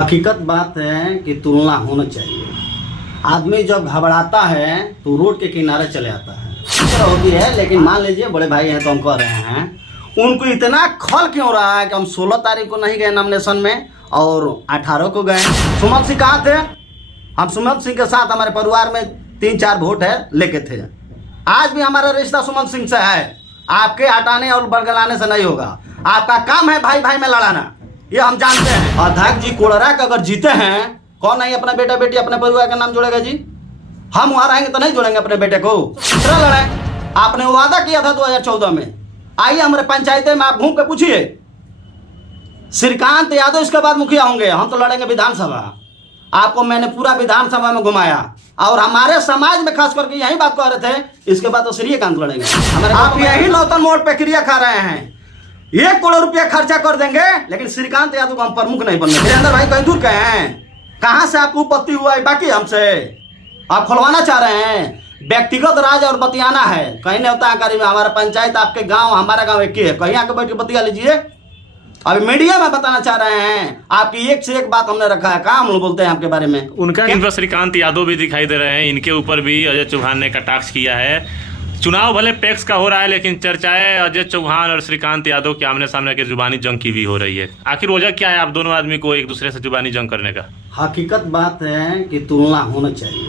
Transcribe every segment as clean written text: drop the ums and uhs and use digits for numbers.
हकीकत बात है कि तुलना होना चाहिए। आदमी जब घबराता है तो रोड के किनारे चले आता है, होती है। लेकिन मान लीजिए बड़े भाई हैं तो हम कह रहे हैं, उनको इतना खल क्यों रहा है कि हम 16 तारीख को नहीं गए नॉमिनेशन में और 18 को गए। सुमन सिंह कहाँ थे? हम सुमन सिंह के साथ हमारे परिवार में 3-4 वोट है लेके थे। आज भी हमारा रिश्ता सुमन सिंह से है। आपके हटाने और बरगलाने से नहीं होगा। आपका काम है भाई भाई में लड़ाना, ये हम जानते हैं। अध्यक्ष जी कोड़रा का अगर जीते हैं, कौन नहीं अपना बेटा बेटी अपने परिवार का नाम जोड़ेगा जी? हम वहां रहेंगे तो नहीं जोड़ेंगे अपने बेटे को। दूसरा लड़ाई आपने वादा किया था 2014 में। आइए हमारे पंचायतें में आप घूम के पूछिए, श्रीकांत यादव इसके बाद मुखिया होंगे। हम तो लड़ेंगे विधानसभा। आपको मैंने पूरा विधानसभा में घुमाया और हमारे समाज में खास करके यही बात कह रहे थे, इसके बाद तो श्रीकांत लड़ेंगे हमारे। आप यही नौतन मोड़ पे क्रिया खा रहे हैं। 1 करोड़ रुपया खर्चा कर देंगे लेकिन श्रीकांत यादव को हम प्रमुख नहीं बनने। वीरेंद्र भाई कहीं दूर के हैं, कहां से आपको उपत्ति हुआ है? बाकी हमसे आप खुलवाना चाह रहे हैं। व्यक्तिगत राज और बतियाना है, कहीं न्योताकारी में हमारा पंचायत आपके गांव हमारा गांव एक ही है, कहीं आके बैठ के बतिया लीजिए। अभी मीडिया में बताना चाह रहे हैं, आपकी एक से एक बात हमने रखा है। कहाँ हम लोग बोलते हैं आपके बारे में? उनका इन पर श्रीकांत यादव भी दिखाई दे रहे हैं, इनके ऊपर भी अजय चौहान ने कटाक्ष किया है। चुनाव भले पैक्स का हो रहा है लेकिन चर्चाएं अजय चौहान और श्रीकांत यादव के आमने सामने की जुबानी जंग की भी हो रही है। आखिर वजह क्या है आप दोनों आदमी को एक दूसरे से जुबानी जंग करने का? हकीकत बात है कि तुलना होना चाहिए।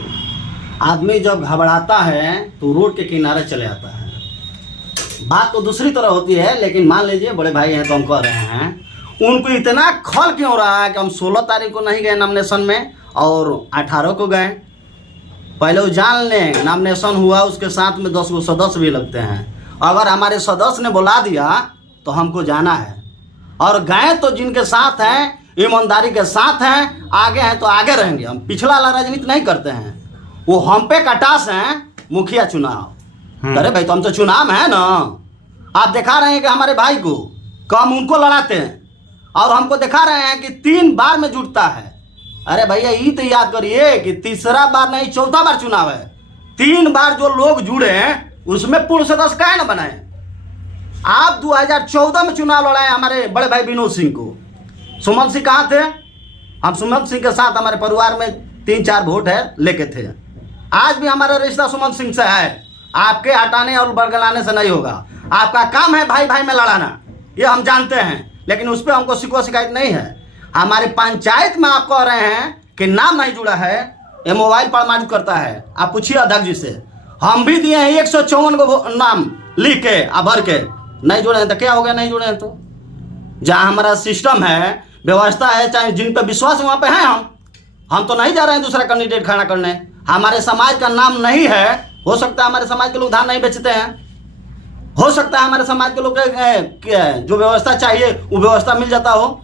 आदमी जब घबराता है तो रोड के किनारे चले आता है। बात तो दूसरी तरह होती है, लेकिन मान लीजिए बड़े भाई हैं तो हम कह रहे हैं, उनको इतना खल क्यों रहा है कि हम 16 तारीख को नहीं गए नॉमिनेशन में और 18 को गए। पहले वो जान लें, नॉमिनेशन हुआ उसके साथ में 10 गो सदस्य भी लगते हैं। अगर हमारे सदस्य ने बुला दिया तो हमको जाना है, और गए तो जिनके साथ हैं ईमानदारी के साथ हैं, आगे हैं तो आगे रहेंगे। हम पिछला वाला राजनीति नहीं करते हैं। वो हम पे कटास हैं मुखिया चुनाव। अरे भाई तो हम तो चुनाव में है ना। आप दिखा रहे हैं कि हमारे भाई को कम उनको लड़ाते हैं और हमको दिखा रहे हैं कि 3 बार में जुटता है। अरे भैया ये तो याद करिए कि तीसरा बार नहीं 4था बार चुनाव है। 3 बार जो लोग जुड़े हैं उसमें पूर्ण सदस्य काहे न बनाए। आप 2014 में चुनाव लड़ाए हमारे बड़े भाई विनोद सिंह को। सुमन सिंह कहाँ थे? हम सुमन सिंह के साथ हमारे परिवार में 3-4 वोट है लेके थे। आज भी हमारा रिश्ता सुमन सिंह से है। आपके हटाने और बरगलाने से नहीं होगा। आपका काम है भाई भाई में लड़ाना, ये हम जानते हैं। लेकिन उस पर हमको शिकवा शिकायत नहीं है। हमारे पंचायत में आप कह रहे हैं कि नाम नहीं जुड़ा है, ये मोबाइल प्रमाणित करता है। आप पूछिए अध्यक्ष जी से। हम भी दिए हैं 154 को नाम लिख के भर के, नहीं जुड़े हैं तो क्या हो गया? नहीं जुड़े हैं तो जहाँ हमारा सिस्टम है, व्यवस्था है, चाहे जिन पर विश्वास वहाँ पे हैं हम तो नहीं जा रहे हैं दूसरा कैंडिडेट खड़ा करने। हमारे समाज का नाम नहीं है, हो सकता है हमारे समाज के लोग धान नहीं बेचते हैं, हो सकता है हमारे समाज के लोग जो व्यवस्था चाहिए वो व्यवस्था मिल जाता हो।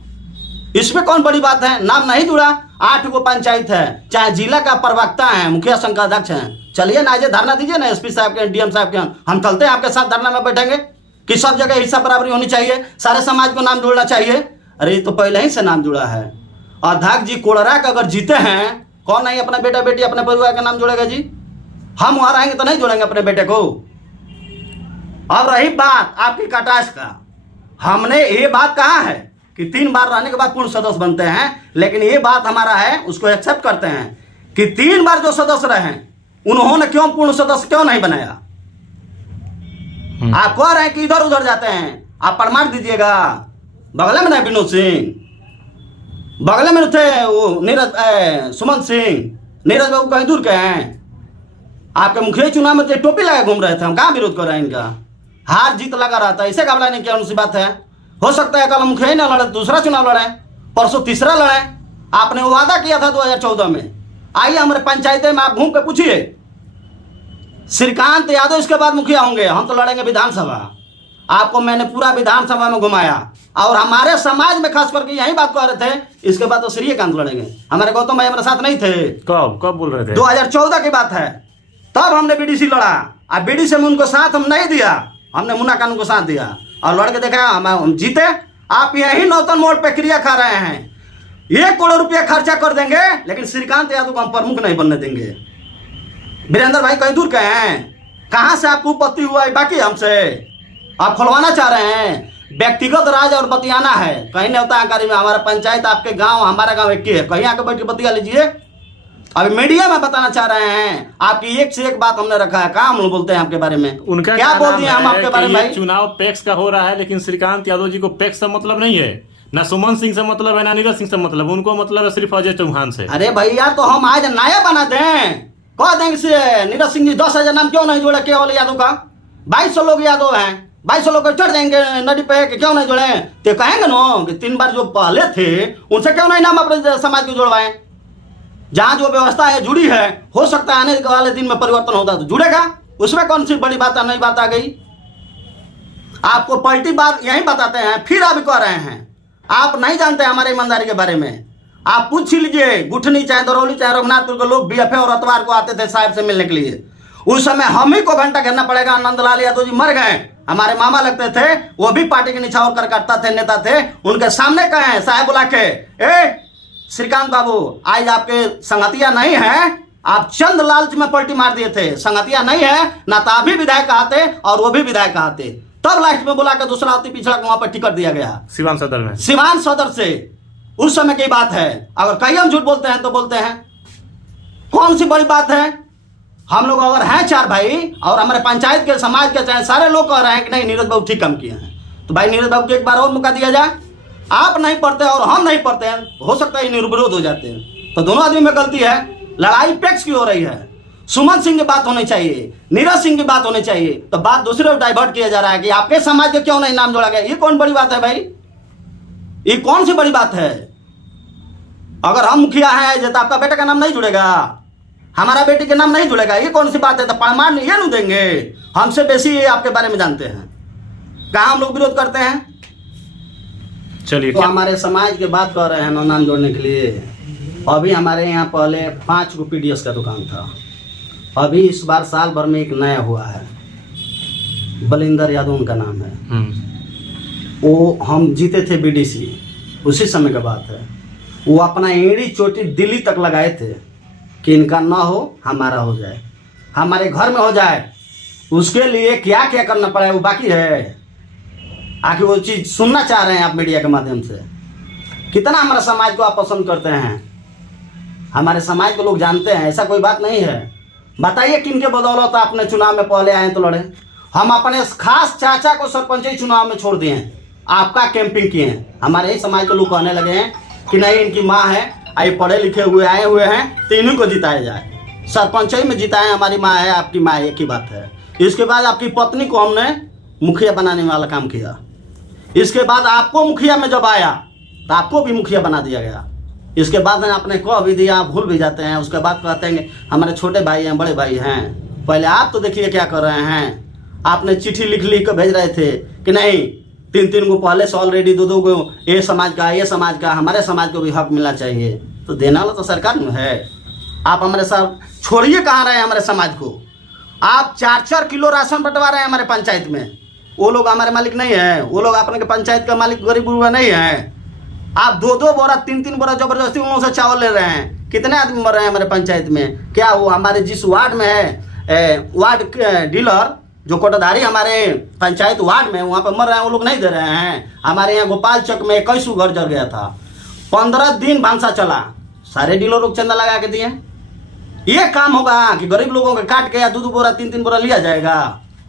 इसमें कौन बड़ी बात है? नाम नहीं जुड़ा। 8 गो पंचायत है, चाहे जिला का प्रवक्ता है, मुखिया संघ का अध्यक्ष है। चलिए ना, आज धरना दीजिए ना एसपी साहब के, डीएम साहब के। हम चलते हैं आपके साथ, धरना में बैठेंगे कि सब जगह हिस्सा बराबरी होनी चाहिए, सारे समाज को नाम जोड़ना चाहिए। अरे ये तो पहले ही से नाम जुड़ा है। अध्यक्ष जी कोड़रा का अगर जीते हैं, कौन नहीं अपना बेटा बेटी अपने परिवार का नाम जोड़ेगा जी? हम वहां रहेंगे तो नहीं जोड़ेंगे अपने बेटे को। अब रही बात आपकी कटाश का, हमने ये बात कहा है कि 3 बार रहने के बाद पूर्ण सदस्य बनते हैं, लेकिन ये बात हमारा है उसको एक्सेप्ट करते हैं कि 3 बार जो सदस्य रहे उन्होंने क्यों पूर्ण सदस्य क्यों नहीं बनाया। आप कह रहे हैं कि इधर उधर जाते हैं, आप प्रमाण दीजिएगा। बगल में नहीं विनोद सिंह, बगल में थे वो नीरज सुमन सिंह, नीरज बाबू कहीं दूर के हैं। आपके मुखिया चुनाव में तो टोपी लगा घूम रहे थे। हम कहाँ विरोध कर रहे हैं इनका? हार जीत लगा रहा था, इसे घबरा नहीं, क्या उनसी बात है। हो सकता है कल मुखिया ही ना लड़े, दूसरा चुनाव लड़े, परसों तीसरा लड़े। आपने वादा किया था 2014 में। आइए हमारे पंचायतें में आप घूम के पूछिए, श्रीकांत यादव इसके बाद मुखिया होंगे। हम तो लड़ेंगे विधानसभा। आपको मैंने पूरा विधानसभा में घुमाया और हमारे समाज में खास करके यही बात कह रहे थे, इसके बाद तो श्रीकांत लड़ेंगे। हमारे गौतम भाई हमारे साथ नहीं थे। कब बोल रहे थे? 2014 की बात है, तब हमने बीडीसी लड़ा। अब बीडीसी में उनको साथ हम नहीं दिया, हमने मुन्ना कानून को साथ दिया और लड़के देखा हम जीते। आप यही नौतन मोड़ पे क्रिया खा रहे हैं। 1 करोड़ रुपया खर्चा कर देंगे लेकिन श्रीकांत यादव को हम प्रमुख नहीं बनने देंगे। वीरेंद्र भाई कहीं दूर के हैं, कहां से आपको उपत्ति हुआ है? बाकी हमसे आप खुलवाना चाह रहे हैं। व्यक्तिगत राज और बतियाना है, कहीं नहीं होता आकारी में। हमारा पंचायत आपके गांव हमारा गांव एक ही है, कहीं आके बैठ के बतिया लीजिए। अभी मीडिया में बताना चाह रहे हैं, आपकी एक से एक बात हमने रखा है, कहाँ हम लोग बोलते हैं आपके बारे में, उनका क्या बोल दिए हम आपके बारे में भाई? चुनाव पैक्स का हो रहा है, लेकिन श्रीकांत यादव जी को पैक्स से मतलब नहीं है, ना सुमन सिंह से मतलब है, ना नीरज सिंह से मतलब, उनको मतलब है सिर्फ अजय चौहान से। अरे भैया तो हम आज नया बना दें, कह देंगे से नीरज सिंह जी 10,000 नाम क्यों नहीं जोड़े केवल यादव का? 2200 लोग यादव हैं, 2200 लोग चढ़ जाएंगे नदी पे, क्यों नहीं जोड़े? तो कहेंगे ना कि 3 बार जो पहले थे उनसे क्यों नहीं नाम अपने समाज को जोड़वाएं? जहाँ जो व्यवस्था है जुड़ी है, हो सकता है आने वाले दिन में परिवर्तन होता तो जुड़ेगा, उसमें कौन सी बड़ी बात है? नई बात आ गई। आपको पलटी बात यही बताते हैं, फिर अभी कह रहे हैं आप नहीं जानते हमारे ईमानदारी के बारे में। आप पूछ लीजिए, गुठनी चाहे दरौली चाहे रघुनाथपुर के लोग बीएफए और अतवार को आते थे साहब से मिलने के लिए, उस समय हम ही को घंटा घेरना पड़ेगा। नंदलाल यादव जी मर गए, हमारे मामा लगते थे, वो भी पार्टी के निछावर कर करता थे, नेता थे, उनके सामने कहे साहब बुला के, ए श्रीकांत बाबू आज आपके संगतिया नहीं है, आप चंद लालच में पलटी मार दिए थे, संगतिया नहीं है ना, तो आप भी विधायक आते और वो भी विधायक आते, तब लास्ट में बुला के दूसरा अति पिछड़ा को वहां पर टिकट दिया गया सिवान सदर में, सिवान सदर से। उस समय की बात है, अगर कहीं हम झूठ बोलते हैं तो बोलते हैं, कौन सी बड़ी बात है? हम लोग अगर हैं 4 भाई और हमारे पंचायत के समाज के चाहे सारे लोग कह रहे हैं कि नहीं नीरज बाबू ठीक काम किए हैं, तो भाई नीरज बाबू को एक बार और मौका दिया जाए। आप नहीं पढ़ते और हम नहीं पढ़ते हैं, हो सकता है निर्विरोध हो जाते हैं, तो दोनों आदमी में गलती है। लड़ाई पैक्स की हो रही है, सुमन सिंह की बात होनी चाहिए, नीरज सिंह की बात होनी चाहिए, तो बात दूसरे को डाइवर्ट किया जा रहा है कि आपके समाज के क्यों नहीं नाम जोड़ा गया। ये कौन बड़ी बात है भाई? ये कौन सी बड़ी बात है? अगर हम मुखिया हैं तो आपका बेटे का नाम नहीं जुड़ेगा, हमारा बेटे के नाम नहीं जुड़ेगा, ये कौन सी बात है? तो प्रमाण ये नहीं देंगे, हमसे बेसी ये आपके बारे में जानते हैं, कहाँ हम लोग विरोध करते हैं? चलिए, तो हमारे समाज के बात कर रहे हैं नाम जोड़ने के लिए। अभी हमारे यहाँ पहले 5 गो पीडीएस का दुकान था, अभी इस बार साल भर में एक नया हुआ है, बलिंदर यादव उनका नाम है। वो हम जीते थे बीडीसी, उसी समय का बात है। वो अपना एड़ी चोटी दिल्ली तक लगाए थे कि इनका ना हो हमारा हो जाए, हमारे घर में हो जाए। उसके लिए क्या क्या करना पड़ा है वो बाकी है। आखिर वो चीज़ सुनना चाह रहे हैं आप मीडिया के माध्यम से, कितना हमारे समाज को आप पसंद करते हैं, हमारे समाज को लोग जानते हैं, ऐसा कोई बात नहीं है। बताइए किन के बदौलत आपने चुनाव में पहले आए तो लड़े? हम अपने खास चाचा को सरपंच चुनाव में छोड़ दिए हैं, आपका कैंपिंग किए हैं। हमारे ही समाज के लोग कहने लगे हैं कि नहीं इनकी माँ है, आई पढ़े लिखे हुए आए हुए हैं तो इन्हीं को जिताया जाए, सरपंच ही में जिताएं, हमारी माँ है आपकी माँ एक ही बात है। इसके बाद आपकी पत्नी को हमने मुखिया बनाने वाला काम किया, इसके बाद आपको मुखिया में जब आया तो आपको भी मुखिया बना दिया गया। इसके बाद आपने कह भी दिया, भूल भी जाते हैं, उसके बाद कहते हैं हमारे छोटे भाई हैं बड़े भाई हैं। पहले आप तो देखिए क्या कर रहे हैं, आपने चिट्ठी लिख लिख कर भेज रहे थे कि नहीं 3-3 गो पहले से ऑलरेडी 2-2 गो ये समाज का हमारे समाज को भी हक मिलना चाहिए, तो देने वाला तो सरकार में है। आप हमारे साथ छोड़िए कहाँ रहे हैं हमारे समाज को, आप 4-4 किलो राशन बंटवा रहे हैं हमारे पंचायत में, वो लोग हमारे मालिक नहीं है, वो लोग अपने के पंचायत का मालिक गरीब गुरबा नहीं है। आप 2-2 बोरा 3-3 बोरा जबरदस्ती उन लोगों से चावल ले रहे हैं। कितने आदमी मर रहे हैं हमारे पंचायत में? क्या वो हमारे जिस वार्ड में है वार्ड डीलर जो कोटाधारी हमारे पंचायत वार्ड में वहाँ पर मर रहे हैं, वो लोग नहीं दे रहे हैं? हमारे यहाँ गोपाल चौक में 21 घर जल गया था, 15 दिन भांसा चला, सारे डीलर लोग चंदा लगा के दिए। ये काम होगा कि गरीब लोगों के काट के या 2-2 बोरा 3-3 बोरा लिया जाएगा?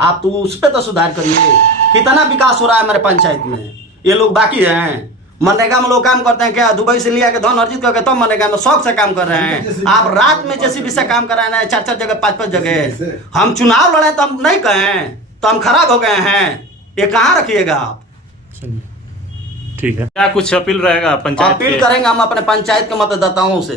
आप तो उस पर तो सुधार करिए। कितना विकास हो रहा है हमारे पंचायत में, ये लोग बाकी हैं। मनरेगा में लोग काम करते हैं क्या? दुबई से लिया के धन अर्जित करके तो मनरेगा में शौक से काम कर रहे हैं। आप रात में जेसीबी से काम कराना है 4-4 जगह 5-5 जगह। हम चुनाव लड़े तो हम नहीं कहें तो हम खराब हो गए हैं, ये कहाँ रखिएगा आप? ठीक है, क्या कुछ अपील रहेगा पंचायत? अपील करेंगे हम अपने पंचायत के मतदाताओं से,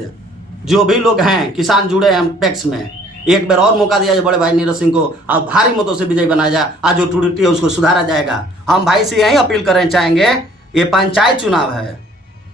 जो भी लोग हैं किसान जुड़े हैं पैक्स में, एक बार और मौका दिया जाए बड़े भाई नीरज सिंह को और भारी मतों से विजयी बनाया जाए। आज जो त्रुटि है उसको सुधारा जाएगा। हम भाई से यही अपील करना चाहेंगे, ये पंचायत चुनाव है,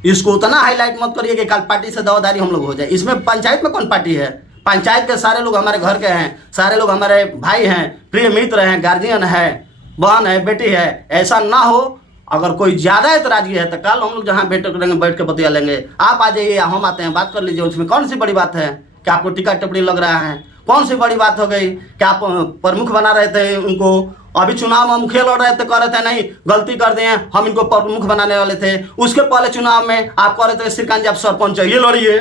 इसको उतना हाईलाइट मत करिए कि कल पार्टी से दावेदारी हम लोग हो जाए। इसमें पंचायत में कौन पार्टी है? पंचायत के सारे लोग हमारे घर के हैं, सारे लोग हमारे भाई हैं, प्रिय मित्र हैं, गार्जियन है, बहन है, बेटी है। ऐसा ना हो, अगर कोई ज्यादा एतराजी है तो कल हम लोग जहाँ बैठ के बतिया लेंगे। आप आ जाइए, हम आते हैं, बात कर लीजिए। उसमें कौन सी बड़ी बात है कि आपको टिकट टिप्पणी लग रहा है? कौन सी बड़ी बात हो गई कि आप प्रमुख बना रहे थे उनको अभी चुनाव में मुखिया लड़ रहे थे, कह रहे थे नहीं गलती कर दिए, हम इनको प्रमुख बनाने वाले थे। उसके पहले चुनाव में आप कह रहे थे श्रीकांत जी आप सरपंच चाहिए लड़िए,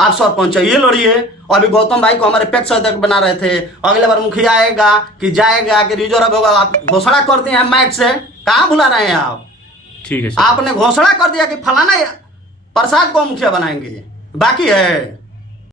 आप सरपंच चाहिए लड़िए। अभी गौतम भाई को हमारे पैक्स अध्यक्ष बना रहे थे, अगले बार मुखिया आएगा कि जाएगा कि रिजर्व होगा, आप घोषणा कर दिए हैं माइक से, कहाँ भुला रहे हैं आप? ठीक है। आपने घोषणा कर दिया कि फलाना प्रसाद को मुखिया बनाएंगे, बाकी है